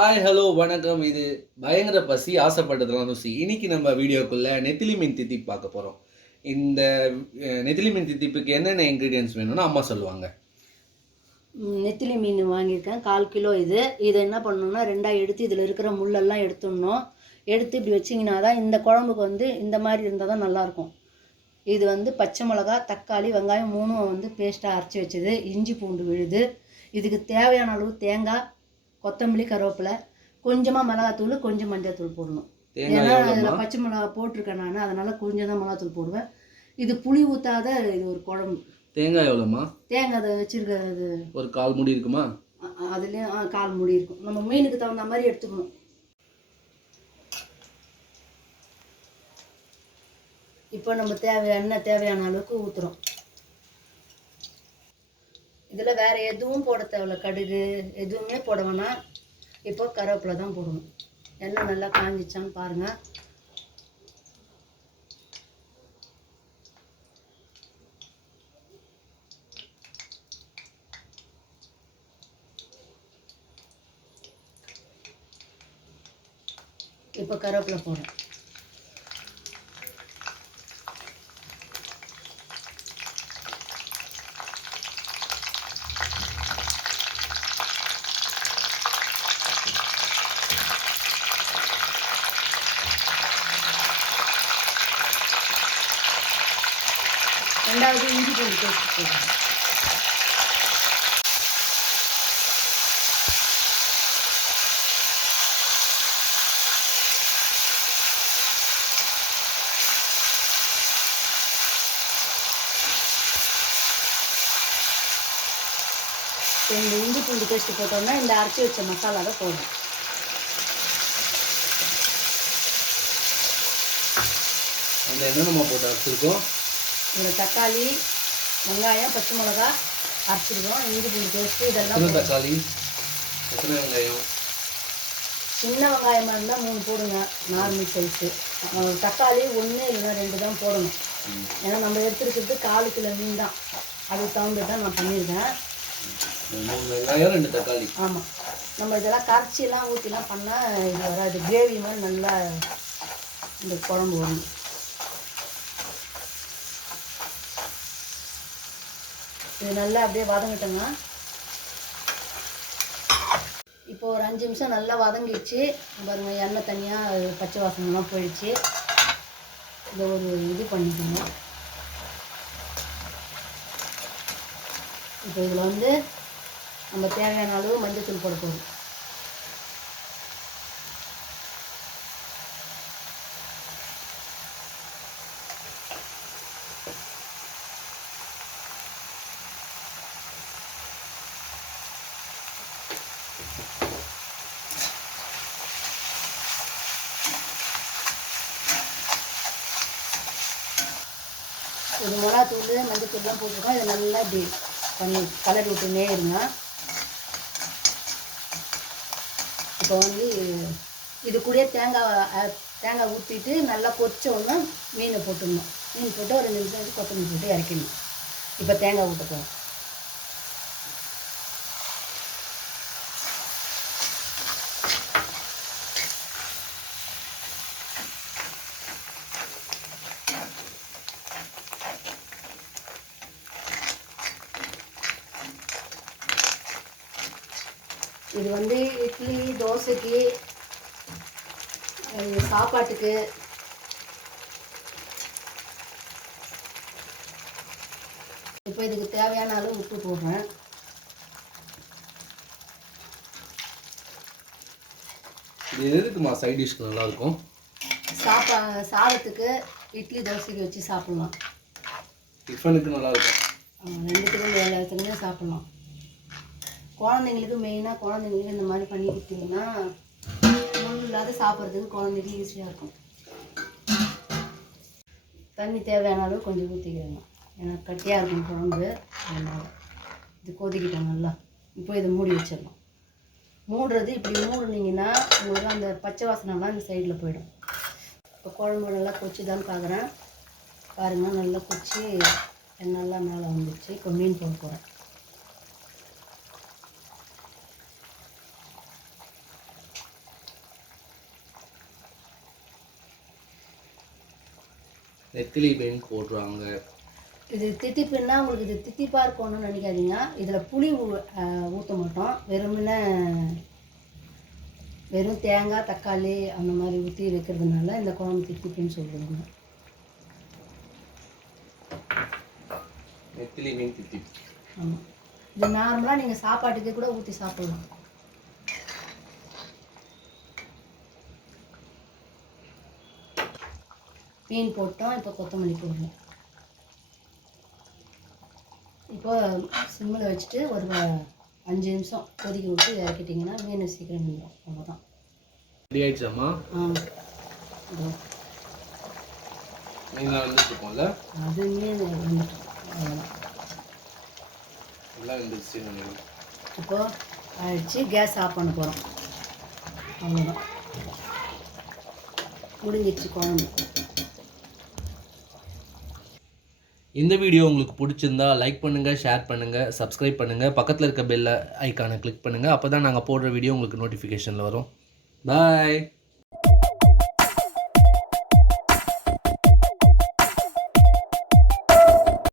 Hi hello வணக்கம். இது பயங்கர பசி ஆசைப்பட்டதெல்லாம் ருசி. இன்னைக்கு நம்ம வீடியோக்குள்ள நெத்திலி மீன் தித்திப்பு பார்க்க போகிறோம். இந்த நெத்திலி மீன் தித்திப்புக்கு என்னென்ன இன்க்ரீடியன்ஸ் வேணும்னு அம்மா சொல்லுவாங்க. நெத்திலி மீன் வாங்கியிருக்கேன் 1/4 கிலோ. இதை என்ன பண்ணணும்னா ரெண்டாக எடுத்து இதில் இருக்கிற முள்ளெல்லாம் எடுத்துடணும். எடுத்து இப்படி வச்சிங்கன்னா தான் இந்த குழம்புக்கு இந்த மாதிரி இருந்தால் தான் நல்லாயிருக்கும். இது பச்சை மிளகா, தக்காளி, வெங்காயம் 3 பேஸ்ட்டாக அரைச்சி வச்சது, இஞ்சி பூண்டு விழுது, இதுக்கு தேவையான அளவு தேங்காய், கொத்தமல்லி, கருவேப்பிலை, கொஞ்சமாக மிளகாத்தூள், கொஞ்சம் மஞ்சள் போடணும். ஏன்னா இதில் பச்சை மிளகா போட்டிருக்கேன் நான், அதனால் கொஞ்சம் தான் மிளகாத்தூள் போடுவேன். இது புளி ஊற்றாத இது ஒரு குழம்பு. தேங்காய் எவ்வளோம்மா? தேங்காய் அதை வச்சுருக்கிறது ஒரு 1/4 மூடி இருக்குமா? அதுலேயும் 1/4 மூடி இருக்கும். நம்ம மீனுக்கு தகுந்த மாதிரி எடுத்துக்கணும். இப்போ நம்ம தேவையான அளவுக்கு ஊற்றுறோம். இதில் வேறு எதுவும் போட தேவையில்ல, கடுகு எதுவுமே போட வேணாம். இப்போ கருவேப்பிலை தான் போடணும். எண்ணெய் நல்லா காஞ்சிச்சான்னு பாருங்கள். இப்போ கருவேப்பிலை போடுறேன். ரெண்டாவது இஞ்சி பூண்டு பேஸ்ட் போடுறேன். இந்த இஞ்சி பூண்டு பேஸ்ட் போட்டோம்னா இந்த அரைச்சி வச்ச மசாலாவை போடுறோம். என்னென்னமா போட்டு அரைச்சிருக்கோம்? இந்த தக்காளி, வெங்காயம், பச்சை மிளகா அரைச்சிருக்கோம், இஞ்சி பூண்டு பேஸ்ட்டு இதெல்லாம். தக்காளி எத்தனை வெங்காயம்? சின்ன வெங்காயமாக இருந்தால் 3 போடுங்க, நார்மல் சைஸு. தக்காளி 1 இல்லைன்னா 2 தான் போடணும். ஏன்னா நம்ம எடுத்துருக்கிறது 1/4 கிலோ மீன் தான், அதுக்கு தகுந்த தான் நான் பண்ணியிருக்கேன். 3 வெங்காயம் 2 தக்காளி. ஆமாம், நம்ம இதெல்லாம் கரைச்சிலாம் ஊற்றிலாம் பண்ணால் இது வராது, கிரேவி மாதிரி நல்லா இந்த குழம்பு வரும். இது நல்லா அப்படியே வதங்கிட்டோங்க. இப்போ ஒரு 5 நிமிஷம் நல்லா வதங்கிடுச்சு பாருங்கள். எண்ணெய் தனியாக பச்சை வாசனைலாம் போயிடுச்சு. இதை ஒரு இது பண்ணிக்கோங்க. இப்போ இதில் நம்ம தேவையான அளவு மஞ்சள் போட போதும். இது மிளகாத்தூள், மஞ்சத்தூள்லாம் போட்டிருக்கோம். இதை நல்லா இப்படி பண்ணி கலரி விட்டுனே இருங்க. இப்போ இது கூட தேங்காய் ஊற்றிட்டு நல்லா பொரிச்ச உடனே மீனை போட்டுடணும். மீன் போட்டு ஒரு 2 நிமிஷம் கொத்தமல்லி போட்டு இறக்கிடணும். இப்போ தேங்காய் ஊற்ற போகிறோம். இது இட்லி, தோசைக்கு, சாப்பாட்டுக்கு இப்போ இதுக்கு தேவையான அளவு உப்பு போடுறேன். இது எதுக்குமா சைட் டிஷ்க்கு நல்லா இருக்கும்? சாதத்துக்கு, இட்லி, தோசைக்கு வச்சு சாப்பிட்லாம். டிஃபனுக்கு நல்லா இருக்கும். ரெண்டுத்துக்கும் எல்லாத்துக்குமே சாப்பிட்லாம். குழந்தைங்களுக்கு மெயினாக குழந்தைங்களுக்கு இந்த மாதிரி பண்ணி கொடுத்தீங்கன்னா முள் இல்லாத சாப்பிட்றதுக்கு குழந்தைக்கு ஈஸியாக இருக்கும். தண்ணி தேவையான அளவு கொஞ்சம் ஊற்றிக்கிறேங்க, ஏன்னா கட்டியாக இருக்கும் குழம்பு, அதனால் இது கொதிக்கிட்டோம் நல்லா. இப்போ இதை மூடி வச்சிடலாம். மூடுறது இப்படி மூடினீங்கன்னா உங்களுக்கு அந்த பச்சை வாசனைலாம் இந்த சைடில் போயிடும். இப்போ குழம்பு நல்லா கொச்சிதான்னு பார்க்குறேன். பாருங்கள், நல்லா கொச்சி எண்ணெய்லாம் மேலே வந்துடுச்சு. இப்போ மீன் போட போகிறேன். நெத்திலி மீன் போடுறாங்க. இது தித்திப்புன்னா உங்களுக்கு இது தித்திப்பாக இருக்கணும்னு நினைக்காதீங்க. இதில் புளி ஊற்ற மாட்டோம். வெறும் தேங்காய் தக்காளி அந்த மாதிரி ஊற்றி வைக்கிறதுனால இந்த குழம்பு தித்திப்புன்னு சொல்லுவாங்க. நெத்திலி மீன் தித்திப்பு. ஆமாம், இது நார்மலாக நீங்கள் சாப்பாட்டுக்கு கூட ஊற்றி சாப்பிடலாம். மீன் போட்டோம். இப்போ கொத்தமல்லி போடணும். இப்போ சிம்மில் வச்சுட்டு ஒரு 5 நிமிஷம் கொதிக்க விட்டு இறக்கிட்டிங்கன்னா மீன் சீக்கிரம் வந்துடும். அவ்வளோதான். ரெடி ஆயிடுச்சாம்மா? மீன்லாம் வந்துட்டுருக்கோம்ல, அது மீன் வந்துட்டு அவ்வளோதான். எல்லாம் வந்துருச்சு. நம்ம இப்போ ஆயிடுச்சு. கேஸ் ஆஃப் பண்ண போகிறோம். அவ்வளோதான், முடிஞ்சிடுச்சு குழம்பு. இந்த வீடியோ உங்களுக்கு பிடிச்சிருந்தா லைக் பண்ணுங்கள், ஷேர் பண்ணுங்கள், சப்ஸ்கிரைப் பண்ணுங்கள், பக்கத்தில் இருக்க பெல் ஐக்கானை கிளிக் பண்ணுங்கள். அப்போ தான் நாங்கள் போடுற வீடியோ உங்களுக்கு நோட்டிஃபிகேஷனில் வரும். பாய்.